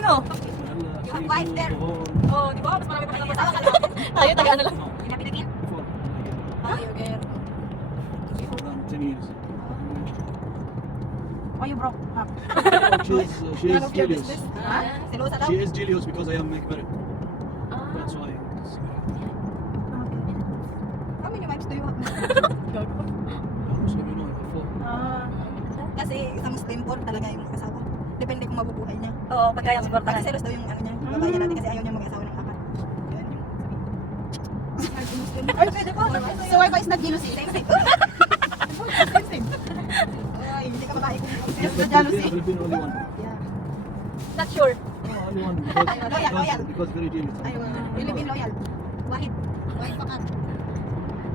ano? You have wife there. Oh, di ba? Mas marami pa kayo Asawa ka na. Tayo, taga ano lang. In the Philippines? Okay, okay. For 10 years. Why you broke up? She is jealous. Selosa daw? She is jealous because I am married. Ah. That's why. How many wives do you have? Muslim, you know, I have 4. Kasi isang Muslim po talaga yung asawa. Depende kung mabubuhay niya. Oo, pagkaya support Kasi ka. selos daw yung ano niya, yung babae niya dati kasi ayaw niya mag-asawa ng apat. Yan yung sabi. Ay, pwede po. So wife is not jealousy. Ay, hindi ka babae kung selos na jealousy. Filipino only one. Yeah. Not sure. Only one. Loyal. Because very jealous. Ayun, Philippine loyal. Wahid. Wahid pakat.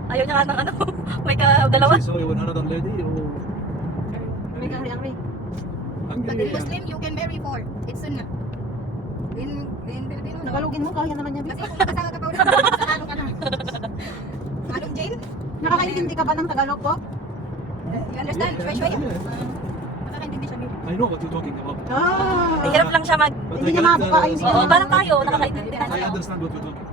Ayaw niya nga ng ano. May dalawa. She saw you with another lady or... May angry. But in Muslim, you can marry four. It's sunnah. In Filipino, no? Tagalogin mo, kaya naman niya. Kasi kung nakasawa ka pa ulit, sa ano ka na? Anong jail? Nakakaintindi ka ba ng Tagalog po? You understand? Shway-shway. Nakakaintindi siya, baby. I know what you're talking about. Ah. Hirap lang siya mag... But Hindi I niya cannot, mapakaintindi. Oo, Hindi parang tayo, nakakaintindi na. I understand what you're talking.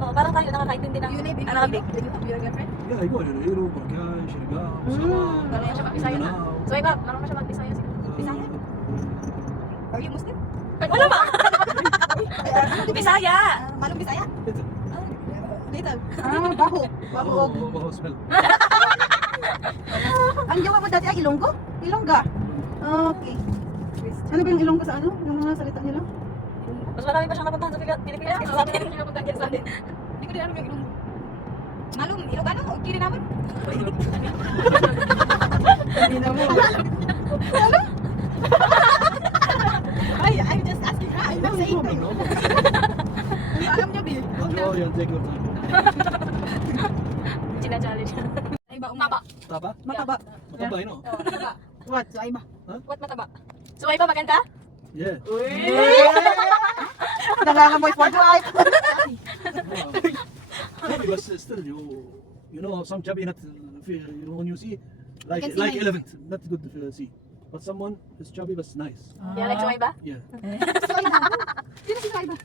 Oo, parang tayo, nakakaintindi ng You live in Arabic. Iloilo? Do you have your girlfriend? Yeah, I go to Iloilo, Boracay, Siargao, Sabah, Marunong siya mag-Bisaya na. Mindanao. So iba, marunong siya mag-Bisaya siguro. Bisaya? Are you Muslim? Ay, wala ba? Bisaya! Manong Bisaya? Little. Little. Ah, baho. Baho. Baho smell. Ang jawa mo dati ay Ilonggo? Ilongga? Okay. Ano ba yung Ilonggo sa ano? Yung mga salita nila? Mas marami pa siyang napuntahan sa Pilipinas kaysa sa atin. Napuntahan dyan sa atin. Hindi ko din alam yung Ilonggo. Malum, Ilocano o Kiri naman? Hindi naman. Ay, I'm just asking her. I'm not saying to you. Alam niya, Bill. Oh, yeah, take your time. China-challenge. Ay ba, umaba. Taba? Mataba. Mataba, you know? What? So, ay ba? What mataba? So ay pa maganda? Yeah. Nalangan mo for life. Chubby, but still, you know, some chubby not, you know, when you see, You can see like my- elephant, not good to see. But someone is chubby but nice. Yeah, like Suway ba? Yeah. Sino si Iba?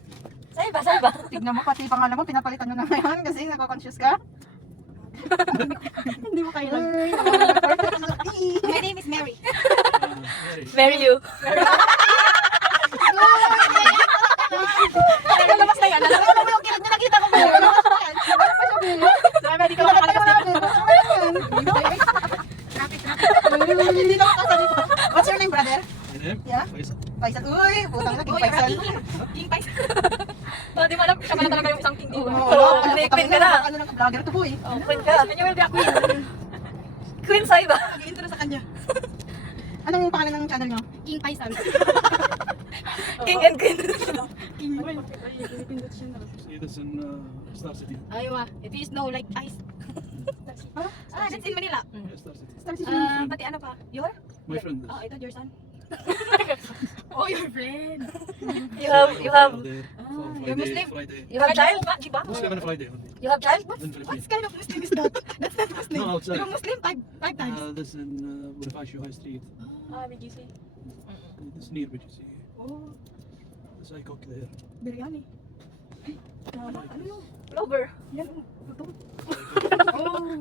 Sa iba, sa iba. Tignan mo, pati pangalan mo, pinapalitan mo na ngayon kasi nako-conscious ka. Hindi mo kailan. My name is Mary. Hey. Marry you. Lalabas na yan. Alam mo yung kilid niya, nakita ko ba yun? Ano pa siya, So ay hindi ka makakalabas dito. Hindi na makasalita. What's your name, brother? My name? Yeah? Faisal. Faisal. Uy, putang ina, King Uy, Faisal. King Faisal. Oh, di mo alam, siya pala talaga yung isang king dito. Oo, Oh, putang queen ina, ka na. ano ng vlogger to boy. Oh, queen ka. And you will be a queen. Queen sa iba. Mag-intro sa kanya. Anong pangalan ng channel nyo? King Faisal. King and queen. King. See this in Star City. Aywa. If you snow like ice. That's in Manila. Yeah, Star City. Star City. Pati ano pa? Your? My friend. Oh, ito your son. Oh, your friend. You have, There. you're Muslim? Friday. you have child? Muslim on Friday only. You have child? In Philippines. What kind of Muslim is that? That's not Muslim. No, outside. You're Muslim five times. This in Bonifacio High Street. Ah, BGC. This near BGC. Oh, This I cook there. biryani. Ano yun? Lover. Yan, ito. Oh.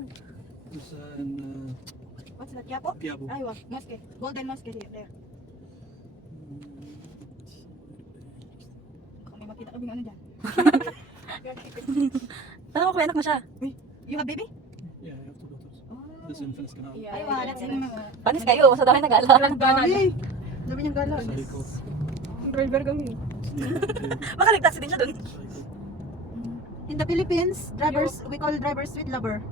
This in What's that? Yapo? Quiabo. Aywa, mosque. Golden mosque there. Kung may makita kaming ano dyan. Alam ko, anak mo siya. You have baby? Yeah, I have 2 daughters. Oh. This in Fence Canal. Aywa, that's in Panis kayo, sa dami nag-alala. Ay, dami niyang gala. Psycho. Driver kami. Baka nag-taxi din siya dun. Psycho. In the Philippines, drivers, we call drivers with lover.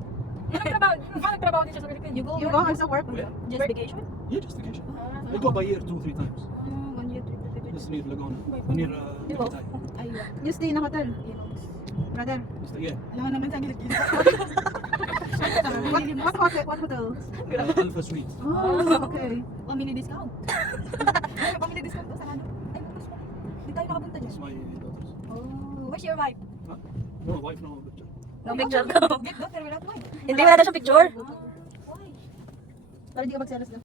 Nagtrabaho din siya sa Pilipinas. You go? You go also work? Where? Just vacation? Yeah, just vacation. I go by year 2-3 times. 1 year, 3 This near Laguna. Near Tagaytay. Aywa. You stay in a hotel, brother. Just again. Alam mo naman sa gilid-gilid. What hotel? Alpha Suite. Oh, okay. Family discount. Ay, family discount to sa ano? Ay, bukas pa. Hindi tayo nakapunta dyan. That's my daughters. Oh, where's your wife? Huh? No wife, no picture. No picture ko. Get daughter without wife. Hindi wala na siya picture. Why? Para hindi ka magselos na.